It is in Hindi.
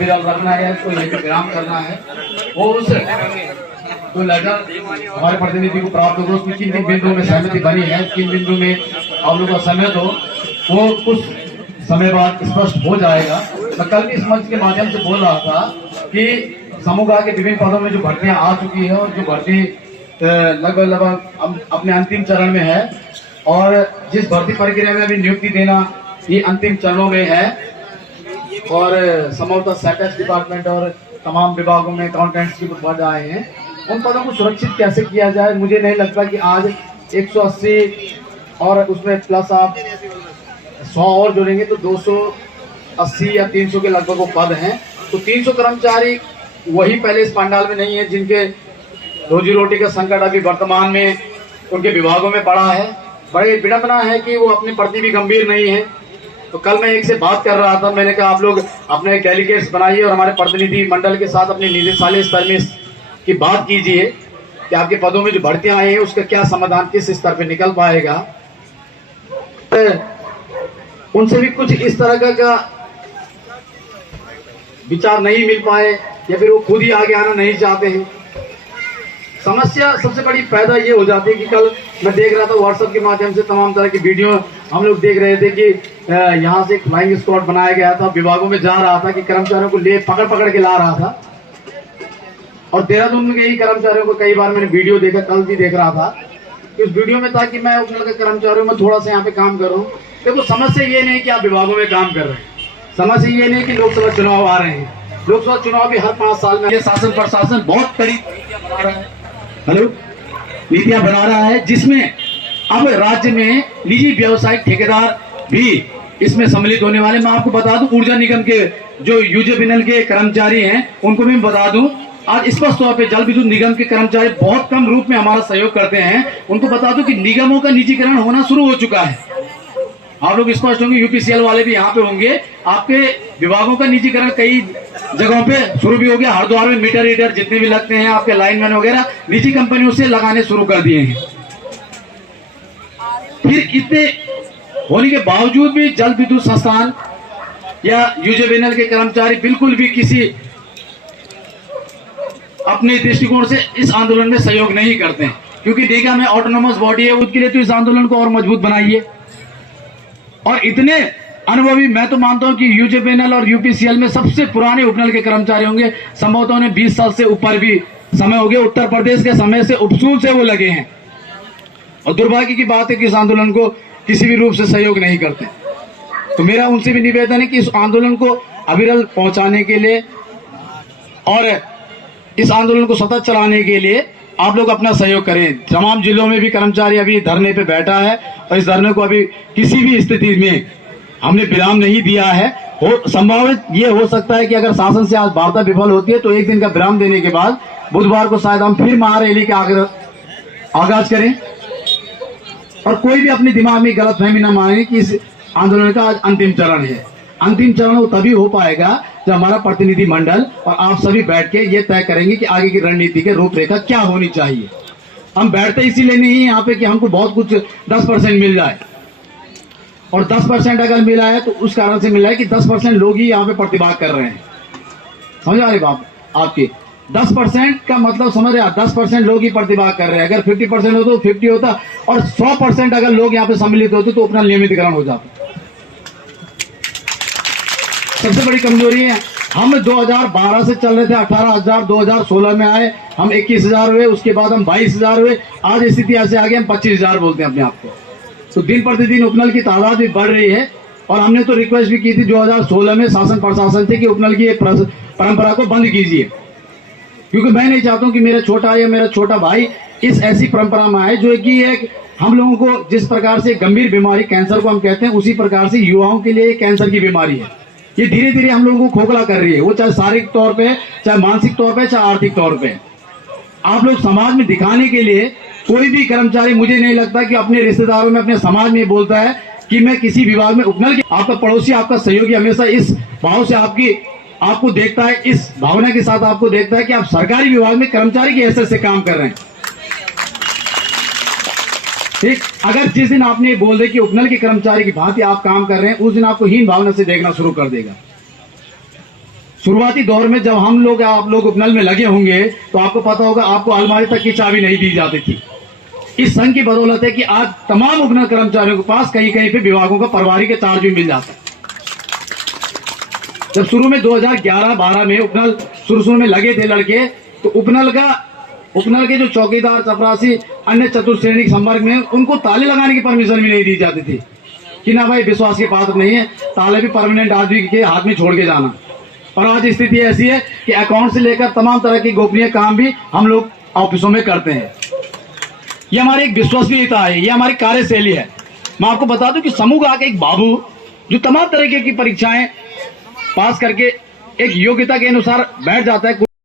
अभिराम रखना है, उसको लेकर विराम करना है। वो उस जो लेटर हमारे प्रतिनिधि को प्राप्त होगा उसमें किन किन बिंदुओं में सहमति बनी है, किन बिंदु में आप लोगों का सहमत हो, वो कुछ समय बाद स्पष्ट हो जाएगा। मैं कल भी इस मंच के माध्यम से बोल रहा था कि समूह के विभिन्न पदों में जो भर्तियां आ चुकी है और जो भर्ती लगभग अपने अंतिम चरण में है, और जिस भर्ती प्रक्रिया में अभी नियुक्ति देना ये अंतिम चरणों में है, और संभवतः सेटेक्स डिपार्टमेंट और तमाम विभागों में अकाउंटेंट्स की पद आए हैं, उन पदों को सुरक्षित कैसे किया जाए। मुझे नहीं लगता कि आज 180 और उसमें प्लस आप 100 और जोड़ेंगे तो 280 या 300 के लगभग वो पद हैं। तो 300 कर्मचारी वही पहले इस पंडाल में नहीं है जिनके रोजी रोटी का संकट अभी वर्तमान में उनके विभागों में पड़ा है। बड़ी विडंबना है कि वो अपने प्रति भी गंभीर नहीं है। तो कल मैं एक से बात कर रहा था, मैंने कहा आप लोग अपने डेलीगेट्स बनाइए और हमारे प्रतिनिधि मंडल के साथ अपने निदेशालय स्तर में की बात कीजिए कि आपके पदों में जो भर्तियां आई हैं उसका क्या समाधान किस स्तर पे निकल पाएगा। उनसे भी कुछ इस तरह का विचार नहीं मिल पाए या फिर वो खुद ही आगे आना नहीं चाहते हैं। समस्या सबसे बड़ी पैदा ये हो जाती है कि कल मैं देख रहा था व्हाट्सएप के माध्यम से तमाम तरह की वीडियो हम लोग देख रहे थे कि यहाँ से एक फ्लाइंग स्क्वाड बनाया गया था, विभागों में जा रहा था कि कर्मचारियों को ले पकड़ के ला रहा था। और देहरादून के ही कर्मचारियों को कई बार मैंने वीडियो देखा, कल भी देख रहा था कि उस वीडियो में था कि मैं उपनल के कर्मचारियों में थोड़ा सा यहाँ पे काम कर रहा हूँ। देखो समस्या ये नहीं कि आप विभागों में काम कर रहे हैं, समस्या ये नहीं कि लोकसभा चुनाव आ रहे हैं। लोकसभा चुनाव भी हर 5 साल में ये शासन प्रशासन बहुत कड़ी नीतियां बना रहा है, नीतियां बना रहा है, जिसमें अब राज्य में निजी व्यावसायिक ठेकेदार भी इसमें सम्मिलित होने वाले। मैं आपको बता दूं ऊर्जा निगम के जो यूजेबीएनएल के कर्मचारी हैं उनको भी बता दूं, आज स्पष्ट तौर पे जल विद्युत निगम के कर्मचारी बहुत कम रूप में हमारा सहयोग करते हैं। उनको बता दूं कि निगमों का निजीकरण होना शुरू हो चुका है। आप लोग स्पष्ट होंगे, यूपीसीएल वाले भी यहाँ पे होंगे। आपके विभागों का निजीकरण कई जगहों पे शुरू भी हो गया। हरिद्वार में मीटर रीडर जितने भी लगते हैं आपके लाइनमैन वगैरह निजी कंपनियों से लगाने शुरू कर दिए हैं। फिर इतने होने के बावजूद भी जल विद्युत संस्थान या यूजेबीएनएल के कर्मचारी बिल्कुल भी किसी अपने दृष्टिकोण से इस आंदोलन में सहयोग नहीं करते हैं, क्योंकि निगम में ऑटोनोमस बॉडी है, उसके लिए तो इस आंदोलन को और मजबूत बनाइए। और इतने अनुभवी, मैं तो मानता हूं कि यूजेबीएनएल और यूपीसीएल में सबसे पुराने उपनल के कर्मचारी होंगे, संभवतः उन्हें 20 साल से ऊपर भी समय हो गया। उत्तर प्रदेश के समय से उपसूल से वो लगे हैं, और दुर्भाग्य की बात है कि इस आंदोलन को किसी भी रूप से सहयोग नहीं करते। तो मेरा उनसे भी निवेदन है कि इस आंदोलन को अविरल पहुंचाने के लिए और इस आंदोलन को सतत चलाने के लिए आप लोग अपना सहयोग करें। तमाम जिलों में भी कर्मचारी अभी धरने पे बैठा है, और इस धरने को अभी किसी भी स्थिति में हमने विराम नहीं दिया है। संभावित ये हो सकता है कि अगर शासन से आज वार्ता विफल होती है तो एक दिन का विराम देने के बाद बुधवार को शायद हम फिर महारैली का आगाज करें। और कोई भी अपने दिमाग में गलतफहमी न माने कि इस आंदोलन का आज अंतिम चरण है। अंतिम चरण वो तभी हो पाएगा जब हमारा प्रतिनिधि मंडल और आप सभी बैठ के ये तय करेंगे कि आगे की रणनीति के रूपरेखा क्या होनी चाहिए। हम बैठते इसीलिए नहीं यहाँ पे कि हमको बहुत कुछ 10% मिल जाए, और 10% अगर मिला है तो उस कारण से मिला है कि 10% लोग ही यहाँ पे प्रतिभाग कर रहे हैं। समझ आ रही बात आपकी? 10% का मतलब समझ रहे, 10% लोग ही प्रतिभाग कर रहे हैं। अगर 50% होता तो 50 होता, और 100% अगर लोग यहाँ पे सम्मिलित होते तो अपना नियमितीकरण हो जाता। सबसे बड़ी कमजोरी है, हम 2012 से चल रहे थे 18,000, 2016 में आए हम 21,000 हुए, उसके बाद हम 22,000 हुए, आज स्थिति ऐसे आ गई हम 25,000 बोलते हैं अपने आप को। तो दिन प्रतिदिन उपनल की तादाद भी बढ़ रही है, और हमने तो रिक्वेस्ट भी की थी 2016 में शासन प्रशासन से कि उपनल की परंपरा को बंद कीजिए, क्योंकि मैं नहीं चाहता हूं कि मेरा छोटा या मेरा छोटा भाई इस ऐसी परंपरा में आए जो कि एक हम लोगों को जिस प्रकार से गंभीर बीमारी कैंसर को हम कहते हैं, उसी प्रकार से युवाओं के लिए कैंसर की बीमारी है। ये धीरे धीरे हम लोगों को खोखला कर रही है, वो चाहे शारीरिक तौर पे, चाहे मानसिक तौर पे, चाहे आर्थिक तौर पे। आप लोग समाज में दिखाने के लिए, कोई भी कर्मचारी मुझे नहीं लगता कि अपने रिश्तेदारों में, अपने समाज में बोलता है कि मैं किसी विभाग में उपनल के, आपका पड़ोसी, आपका सहयोगी हमेशा इस भाव से आपको देखता है, इस भावना के साथ आपको देखता है कि आप सरकारी विभाग में कर्मचारी की हैसियत से काम कर रहे हैं। ठीक, अगर जिस दिन आपने बोल दे कि उपनल के कर्मचारी की भांति आप काम कर रहे हैं, उस दिन आपको हीन भावना से देखना शुरू कर देगा। शुरुआती दौर में जब हम लोग आप लोग उपनल में लगे होंगे तो आपको पता होगा आपको अलमारी तक की चाबी नहीं दी जाती थी। इस संघ की बदौलत है कि आज तमाम उपनल कर्मचारियों के पास कहीं कहीं पे विभागों का प्रभारी के चार्ज भी मिल जाता है। जब शुरू में 2011-12 में उपनल शुरू में लगे थे लड़के, तो उपनल के जो चौकीदार, चपरासी, अन्य चतुर्श्रेणी संवर्ग में उनको ताले लगाने की परमिशन भी नहीं दी जाती थी कि ना भाई विश्वास के पात्र नहीं है, ताले भी परमानेंट आदमी के हाथ में छोड़ के जाना। और आज स्थिति ऐसी है कि अकाउंट से लेकर तमाम तरह के गोपनीय काम भी हम लोग ऑफिसों में करते हैं। ये हमारी एक विश्वसनीयता है, ये हमारी कार्यशैली है। मैं आपको बता दूं कि समूह का एक बाबू जो तमाम तरह की परीक्षाएं पास करके एक योग्यता के अनुसार बैठ जाता है।